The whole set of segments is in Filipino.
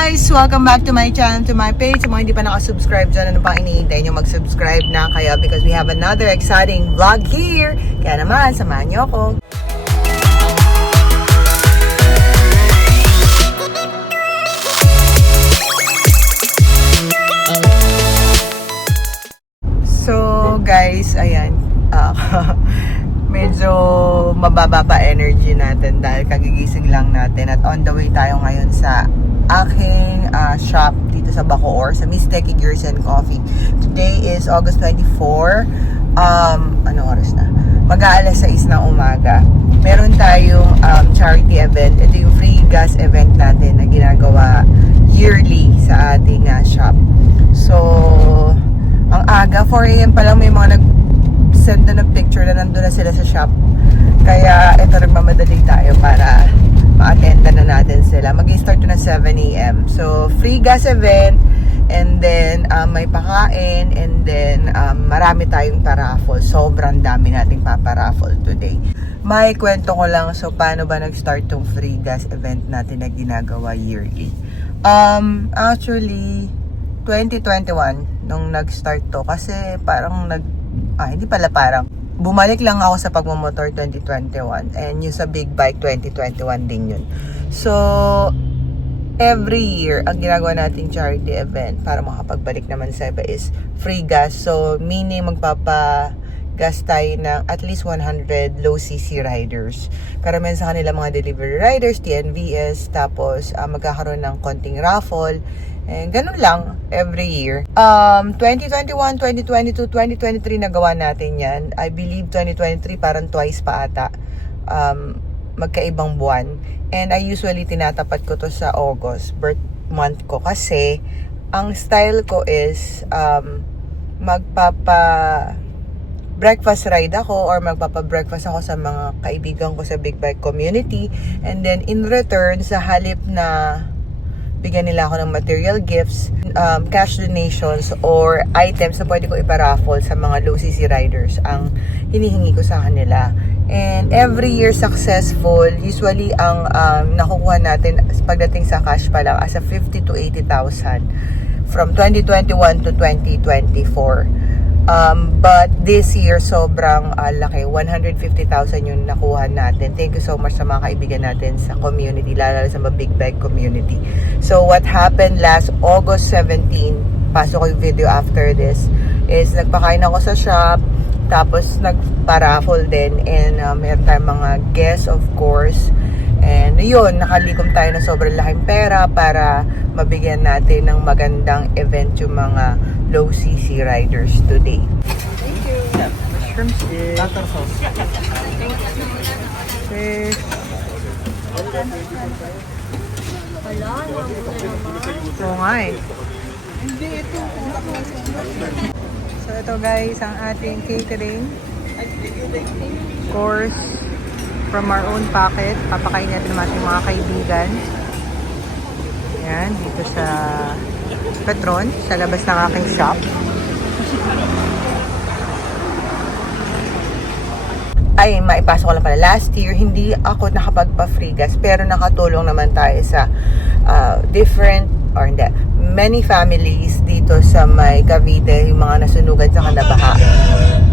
guys! Welcome back to my channel, to my page. Sa mga hindi pa nakasubscribe dyan, ano pang iniintay nyo mag-subscribe na kaya because we have another exciting vlog here. Kaya naman, samahan nyo ako. So, guys, ayan. ah, medyo mababa pa energy natin dahil kagigising lang natin. At on the way tayo ngayon sa aking ah, shop dito sa Bacoor, sa Miss Techie Gears and Coffee. Today is August 24. Um, ano oras na? Mag-aalas 6 ng umaga. Meron tayong um, charity event. Ito yung free gas event natin na ginagawa yearly sa ating ah, shop. So, ang aga, 4 a.m. pa lang may mga nag-send na ng picture na nandun na sila sa shop. Kaya ito nagmamadali tayo para ma-attenda na natin sila. Mag-start to na 7 a.m. So, free gas event and then um, may pakain and then um, marami tayong paraffle. Sobrang dami nating paparaffle today. May kwento ko lang, so paano ba nag-start tong free gas event natin na ginagawa yearly? Um, actually, 2021 nung nag-start to kasi parang nag ah hindi pala parang bumalik lang ako sa pagmamotor 2021 and yung sa big bike 2021 din yun. So every year ang ginagawa nating charity event para makapagbalik naman sa iba is free gas. So meaning magpapa gas tayo ng at least 100 low CC riders. Karamihan sa kanila mga delivery riders, TNVS, tapos ah, magkakaroon ng konting raffle. And ganun lang every year. Um, 2021, 2022, 2023 nagawa natin yan. I believe 2023 parang twice pa ata. Um, magkaibang buwan. And I usually tinatapat ko to sa August, birth month ko. Kasi, ang style ko is um, magpapa breakfast ride ako or magpapa-breakfast ako sa mga kaibigan ko sa big bike community and then in return sa halip na bigyan nila ako ng material gifts, um, cash donations or items na pwede ko iparaffle sa mga low CC riders ang hinihingi ko sa kanila. And every year successful, usually ang um, nakukuha natin pagdating sa cash pa lang as a 50 to 80,000 from 2021 to 2024. Um, but this year, sobrang uh, laki. 150,000 yung nakuha natin. Thank you so much sa mga kaibigan natin sa community, lalo sa mga big bag community. So, what happened last August 17, pasok ko yung video after this, is nagpakain ako sa shop, tapos nagpa-raffle din, and uh, meron tayong mga guests, of course. And yun, nakalikom tayo ng sobrang laking pera para mabigyan natin ng magandang event yung mga low CC riders today. Thank you. Mushroom stick. Fish. Ito nga eh. So ito guys, ang ating catering. Course from our own pocket. Papakain natin naman yung mga kaibigan. Yan, dito sa Petron, sa labas ng aking shop. Ay, maipasok ko lang pala. Last year, hindi ako nakapagpa-free gas, pero nakatulong naman tayo sa uh, different, or hindi, many families dito sa may Cavite, yung mga nasunugan sa kanabaha.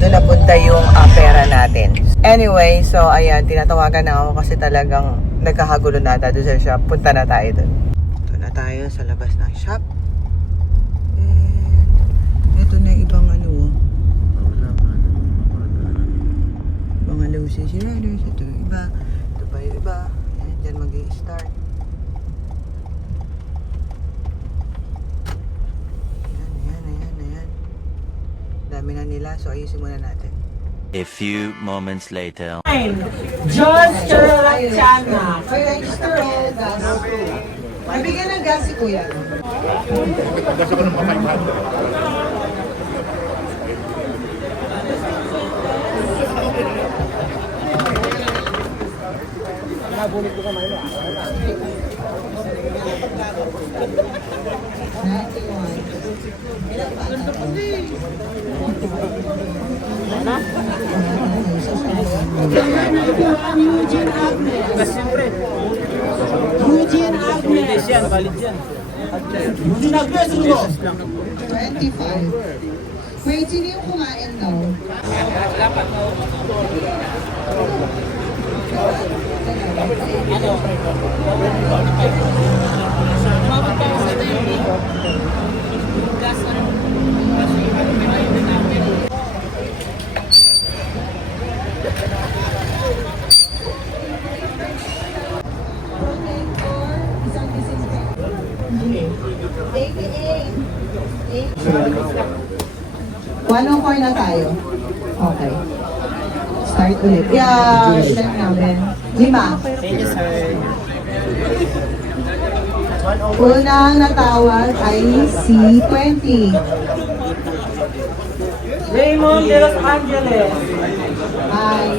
Doon napunta yung uh, pera natin. Anyway, so ayan, tinatawagan na ako kasi talagang nagkakagulo na ata doon sa shop. Punta na tayo doon. Ito na tayo sa labas ng shop. And ito na yung ibang ano, oh. mga low CC riders. Ito yung iba. Ito pa yung iba. Ayan, dyan mag start Ayan, ayan, ayan, ayan. Dami na nila. So, ayusin muna natin. A few moments later. John Sterlachana. Ay, register all gas. Nabigyan ng gas si Kuya. Eugene Agnes. yan, valid yan. Sinagresulo. 25. Wait, sino yung kumain daw? Oh four na tayo. Okay. Start ulit. Yeah, ilan namin? Lima. Thank you, sir. Unang natawag ay si 20. Raymond de Los Angeles. Ay,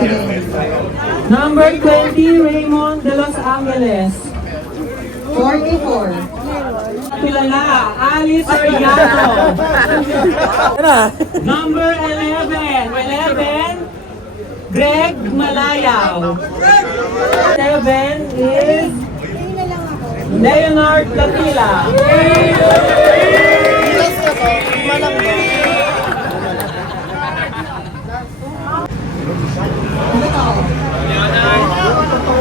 sige. Number 20, Raymond de Los Angeles. 44. Kilala, Alice Arellano. Number 11, 11, Greg Malayaw. 7 is Leonard Latila. Ano to?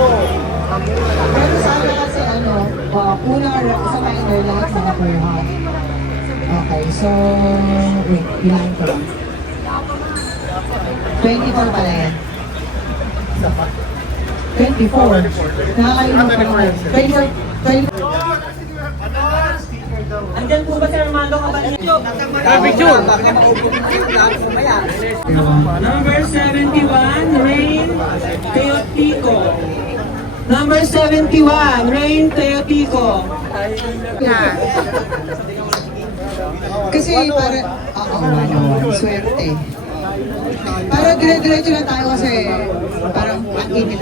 Pero sana kasi ano, uh, unang ra- sa minor lahat nakakuha. Okay, so, wait, ilan ko lang. 24 pala yan. 24. Nakakalimutan ko. 24. 24. Andyan po ba si Armando Cabanillo? Number 71, Rain Teotico. Number 71, Rain Teotico. Kasi para, oo, ano, swerte. Para dire-diretso lang tayo kasi parang ang init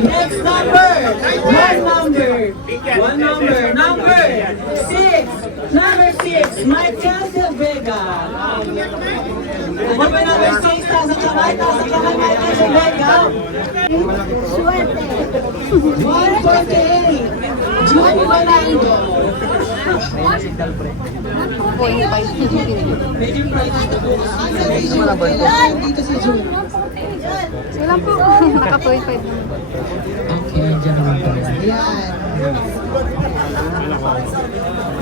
Next number! One number! One number! Number six! Number six! Michael De Vega! Ano ba number six? Nasa kamay, nasa kamay, Michael De Vega! 148! Po. June? Kailan dito si June? Sila po. Naka 0.5 lang. Okay, dyan naman pala. Ayan.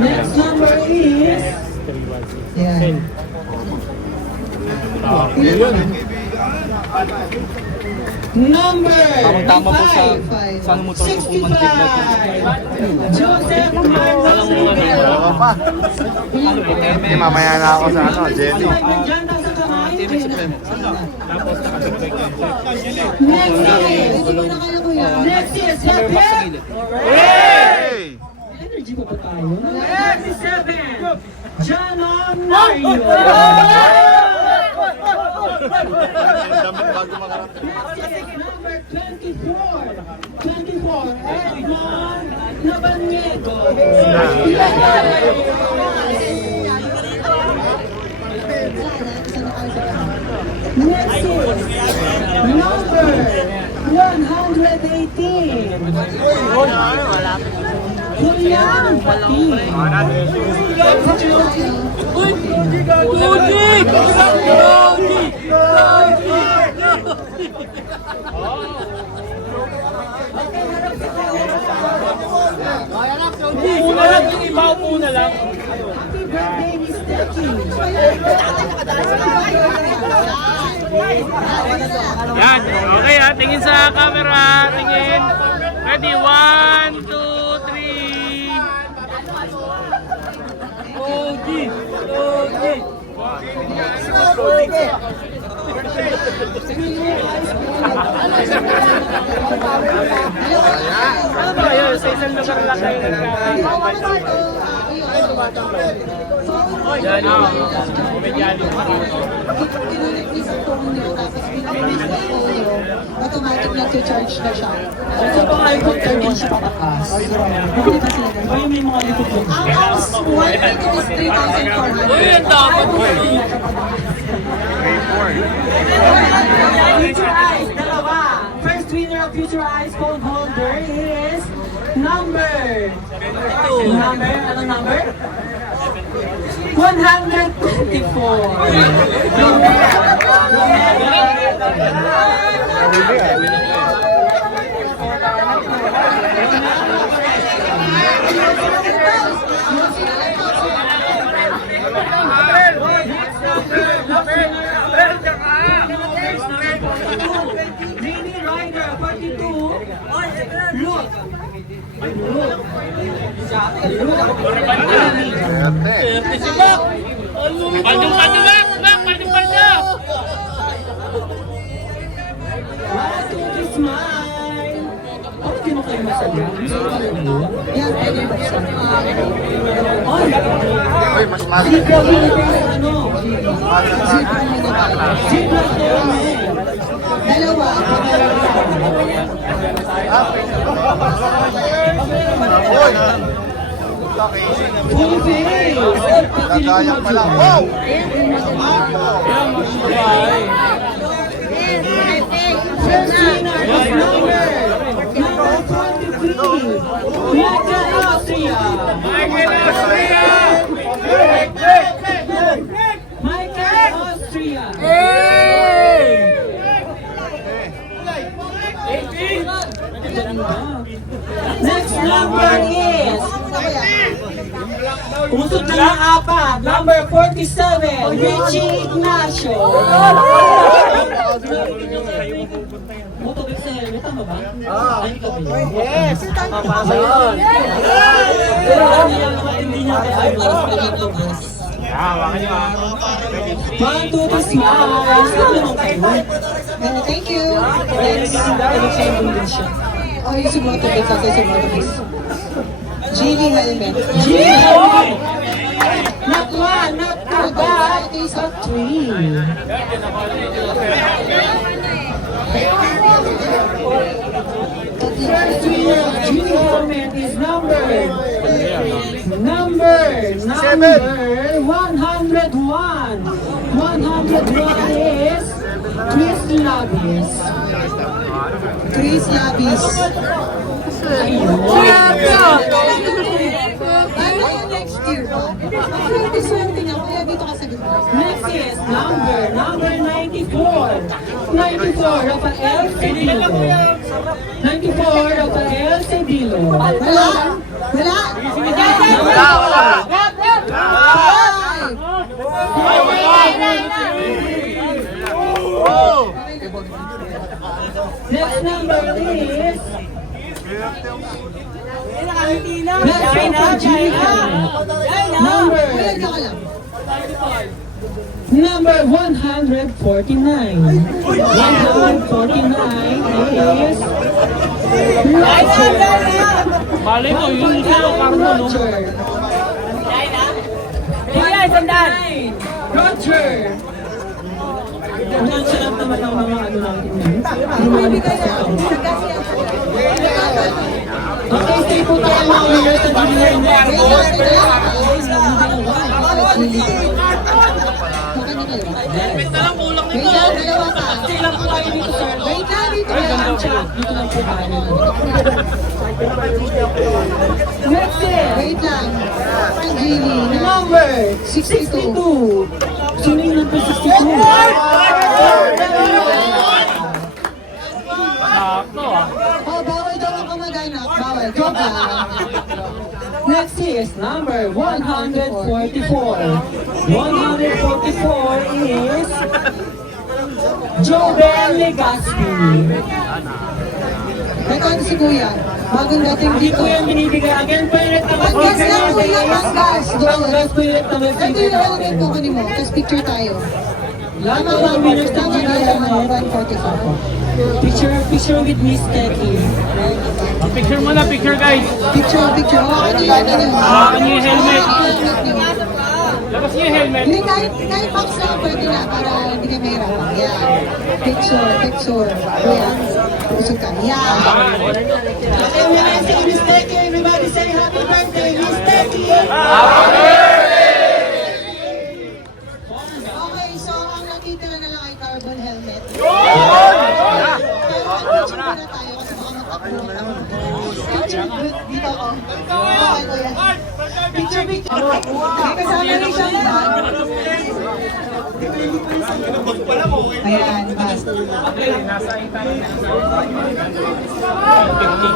Next number is Ayan. Naman? Number Tama po sa Five. sa ano motor ko kung mantik na po. 65. Joseph Carlos Rivera. Eh, mamaya na ako sa ano, jelly. Nandyan daw sa kamay. Hindi Next is, next is, happy. Hey! Energy pa tayo? Next is seven. Janon Mario. Number 24. 24. Edmond Nabanyego. Next is number 118. Kulang Pati. Happy birthday, Miss Becky. Yan, okay ha, tingin sa camera, tingin. Ready, one, two, Ogi, Ogi. Ano ba yun? Sa isang lugar lang. Komedyali. automatic nag-charge na siya. So, pang iPhone 13 siya patakas. Bumili ka sila ganun. Ay, may mga likod mo. Ang apps, one ticket is 3,400. Uy, ang dapat mo. Future Eyes, dalawa. First winner of Future Eyes phone holder is number. Number, ano number? 124. Look. Look. Look. Smile. Bakit di mo kayo ngayon? Yan, mo siya. Ay! Uy, mas mahal. Zebra Philippines, ano? Zipper mo na tayo. Zebra Philippines. Dalawa. Uy! Full face. Gagaya pa lang. First winner is number. Number 23. Michael Austria. Michael Austria. Next number is Usod na lang apat. Number 47, Richie Ignacio. Sa helmet, ba? Ba yun? Yes! Tama ba yun? Hindi niya kaya ay para sa Pilipinas. One, two, three, smile. Saan naman kayo? Uh, Thank you. Yung? Oh, yung Motobik kasi si Motobik. Geely helmet. Gino! Not one, not two, three. Winner of Genie helmet is number number number 101. 101 is Chris Labis. Chris Labis. Ano yung next year ba? Actually, diswerte niya. Kaya dito ka sa gitna. Next is number number 94. 94 Rafael Cedillo. 94 Rafael Cedillo. Wala? Wala? Wala, wala. Next number is Next number Gina. Number. Number 149. 149 is Roger. Malay mo, yun yung sa'yo, Carlo, no? Roger. Sandal. Roger. Siya lang naman ang mga ano natin. Okay, stay po tayo mga winners sa Gmail na Wait lang, dalawa ka. Stay lang po tayo dito, sir. Wait lang, dito Ay, lang. chat. Dito lang po tayo. Next is Wait lang. Na number 62. 62. Sino yung number 62? Sakto, ah. Bawal daw ang kamag-anak. Bawal. Joke lang. Next is number 144. 144 is Joel Legaspi. Ito ano si Kuya. Bagong dating dito. ko yung binibigay. Again, pilit na Pag-gas lang, Kuya. Pag-gas. Pag-gas, pilit na may Ito yung helmet ko kunin mo. Tapos picture tayo. Lahat ng mga winners ng yan. Helmet. 144. Picture, picture with Miss Techie. Picture mo na, picture guys. Picture, picture. Oh, ano yun? Ano yun? Hawakan niyo yung helmet. Labas niyo yung helmet. Hindi, kahit, kahit box lang, pwede na para hindi ka mahirapan. Yan. Picture, picture. Yan. Pusog ka. Yan. Okay, we are saying Miss Becky. Everybody say happy birthday, Miss Becky. Okay, so ang nakitira na lang ay carbon helmet. Picture dito ako. Okay, kuya. Picture, picture. May kasama rin siya. Ayan, bas.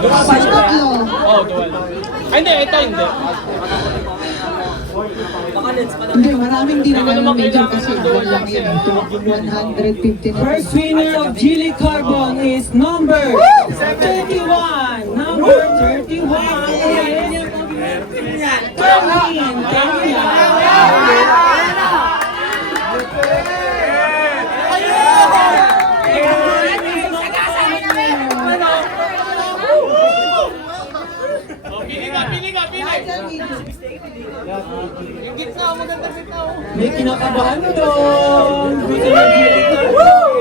Bas tatlo. Oh, dual. Ay, hindi, ito hindi. Hindi, maraming din naman yung medyo kasi doon lang yun. 150 na. First winner of Gili Carbon is number 31. Number 31 May kinakabahan mo doon. Gusto ng Gili Carbon.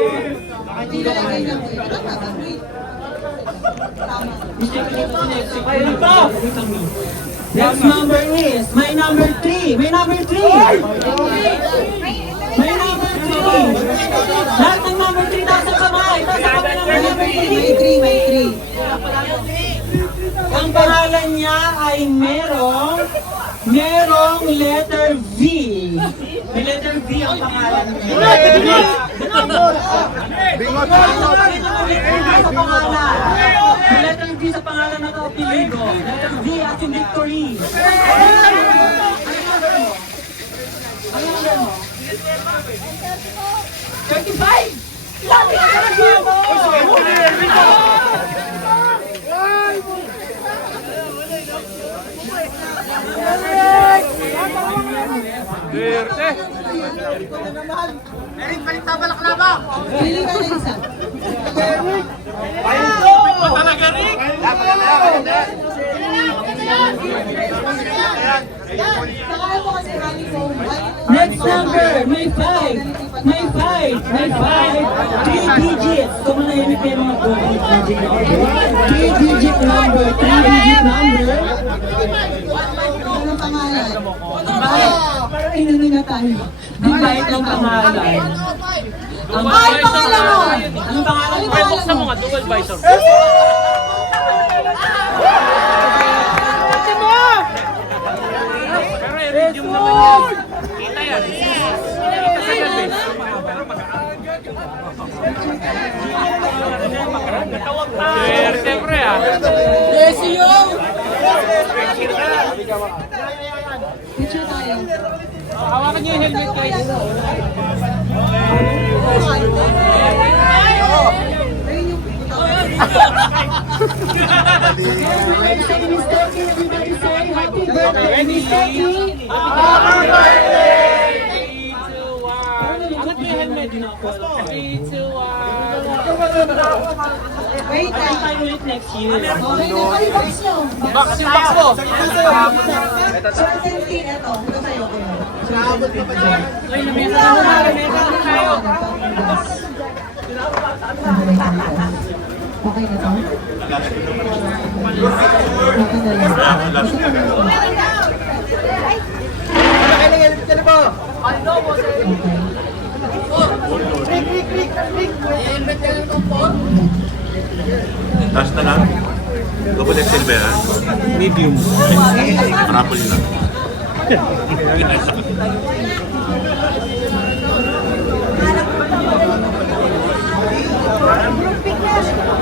Next number is, my number 3. May number 3. May number 3. Lahat ng number 3 taas ang kamay. Taas ang kamay ng number 3. May 3, may 3. Ang pangalan niya ay merong, merong letter V. May letter V ang pangalan niya. Bingot! Sa pangalan. May letter V sa pangalan ng apelido. Letter V at yung victory. Verde. Pili ka na isa. Talaga rin. Saka mo kasi honey foam. Next number, may 5. May 5. May 5. 3 digits. Kung manahimik kayo mga bukit. 3 digit number. 3 digit number. Anong pangalan? Ah, parang inunin na tayo. Divide ng pangalan. Ang Ay, pangalan mo! Anong pangalan mo? Ay, buksan mo nga, dual visor. Pero i-redeem naman yan. Kita yan. Kita sa gabi. Swerte, pre, ah. Picture tayo. Hawakan niyo yung helmet, guys. Everybody say Miss Becky. Happy birthday, Miss Becky. Three, two, one. Angat mo yung helmet. Three, two, one. Wait lang. Tayo ulit next year. Okay. Ay, box nyo. Box yung box mo. So, 17 ito. Ito sa'yo. kuya. Ay, lamesa na na. Lamesa na tayo. Okay na to? Okay na lang. Okay. Taas na lang. Double XL ba yan? Medium. Rapol lang.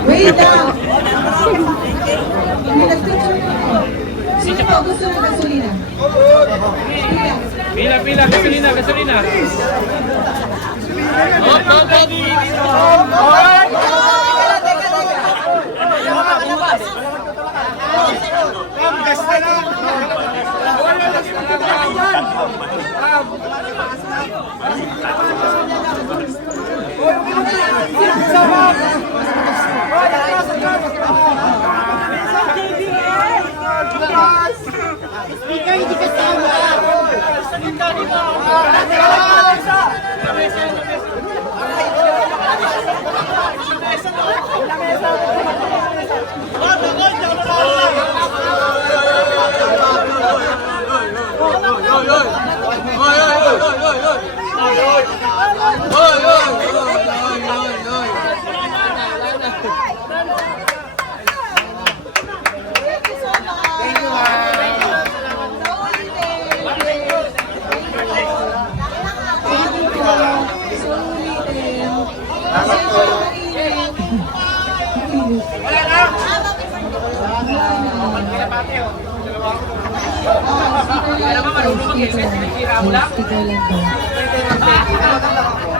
Wait lang! Na. Sino po gusto ng gasolina? Pila. Pila, pila. Gasolina, Speaker, hindi kasama! Salita nito! Salita! Oi, oi, oi, oi, oi. Gasolina. Hop, hop, hop.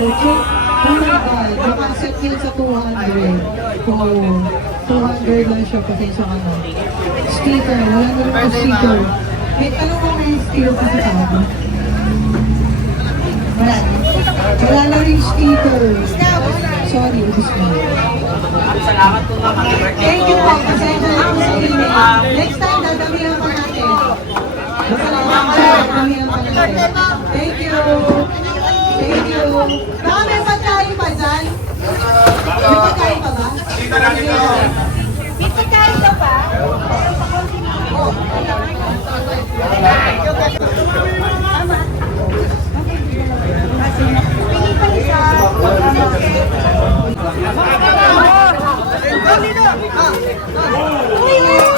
Okay. Oh my God, naka-accept yun sa 200. Oo. 200 lang siya, ka na. Sticker, wala na rin ako sticker. May tanong mo may sticker pa sa tao. Wala. Wala na rin sticker. Sorry, ubus na. Thank you po, pasensya na po sa email. Next time, dadamihan pa natin. Dadamihan pa natin. Thank you. Thank you. Baka may pagkain pa dyan? May pagkain pa ba? May pagkain ka pa? Uy! Uy! Uy!